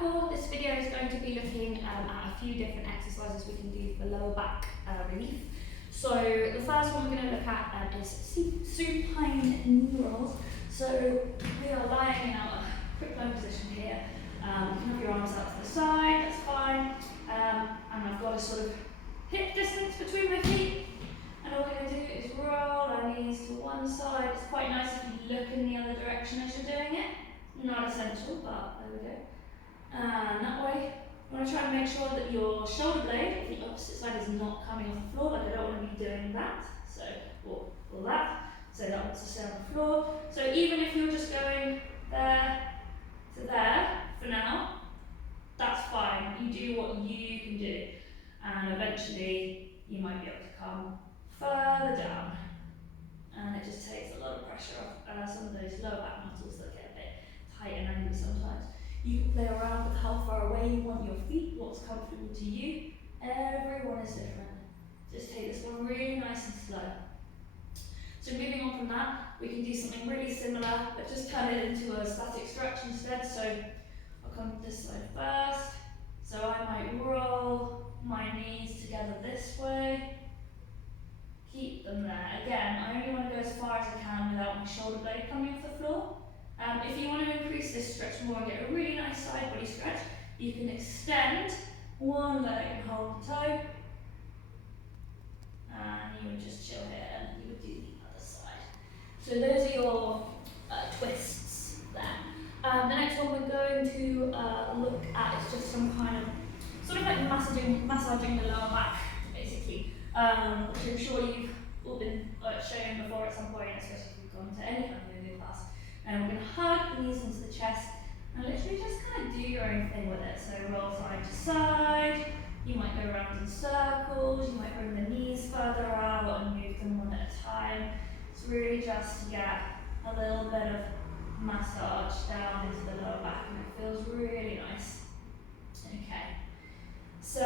core, this video is going to be looking at a few different exercises we can do for lower back relief. So the first one we're going to look at is supine neurals. So we are lying in our quick low position here. You can have your arms out to the side, that's fine. And I've got a sort of hip distance between my feet. And all we're going to do is roll our knees to one side. It's quite nice if you look in the other direction as you're doing it. Not essential, but there we go. And that way, you want to try and make sure that your shoulder blade, the opposite side, is not coming off the floor. Like I don't want to be doing that. So, or that. So that wants to stay on the floor. So even if you're just going there to there for now, that's fine. You do what you can do. And eventually, you might be able to come further down. And it just takes a lot of pressure off some of those lower back muscles that get a bit tight and angry sometimes. You can play around with how far away you want your feet, what's comfortable to you. Everyone is different. Just take this one really nice and slow. So moving on from that, we can do something really similar, but just turn it into a static stretch instead. So I'll come this side first. So I might roll my knees together this way. Keep them there. Again, I only want to go as far as I can without my shoulder blade coming off the floor. If you want to increase this stretch more and get a really nice side body stretch, you can extend one leg and hold the toe. And you would just chill here and you would do the other side. So those are your twists there. The next one we're going to look at is just some kind of, sort of like massaging the lower back, basically. Which I'm sure you've all been shown before at some point, especially if you've gone to any kind of yoga class. And we're going to hug the knees into the chest and literally just kind of do your own thing with it. So roll side to side. You might go around in circles. You might bring the knees further out and move them one at a time. It's really just to get a little bit of massage down into the lower back, and it feels really nice. Okay. So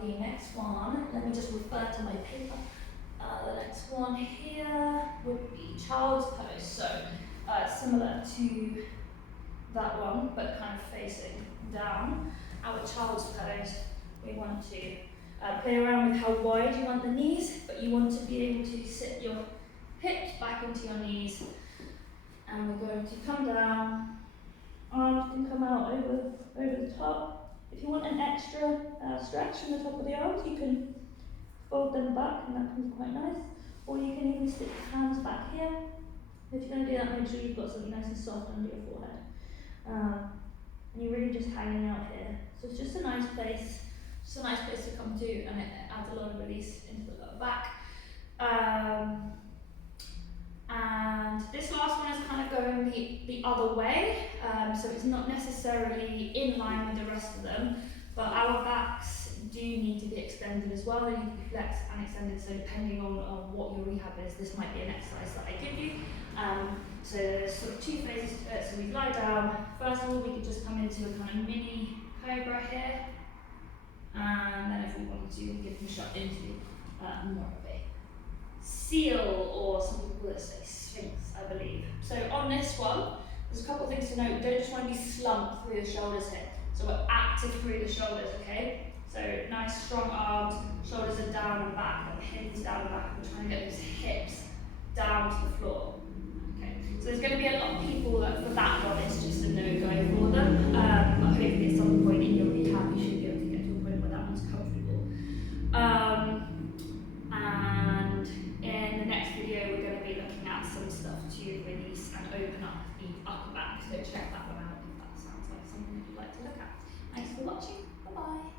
the next one, let me just refer to my paper. The next one here would be child's pose. So similar to that one, but kind of facing down. Our child's pose, we want to play around with how wide you want the knees, but you want to be able to sit your hips back into your knees. And we're going to come down. Arms can come out over the top. If you want an extra stretch in the top of the arms, you can fold them back and that comes quite nice. Or you can even stick your hands back here. If you're going to do that, make sure you've got something nice and soft under your forehead. And you're really just hanging out here. So it's just a nice place, to come to, and it adds a lot of release into the lower back. And this last one is kind of going the other way, so it's not necessarily in line with the rest of them, but our backs do need to be extended as well. They need to be flexed and extended, so depending on what your rehab is, this might be an exercise that I give you. So there's sort of two phases to it. So we lie down. First of all, we could just come into a kind of mini cobra here, and then if we wanted to, we could push up into more of a seal, or some people call it a sphinx, I believe. So on this one, there's a couple of things to note. We don't just want to be slumped through the shoulders here. So we're active through the shoulders, okay? So nice strong arms, shoulders are down and back, and the hips down and back. We're trying to get those hips down to the floor. Okay. So there's going to be a lot of people that for that one it's just a no-go for them. But hopefully at some point in your rehab you should be able to get to a point where that one's comfortable. And in the next video we're going to be looking at some stuff to release and open up the upper back. So check that one out if that sounds like something you'd like to look at. Thanks for watching. Bye-bye.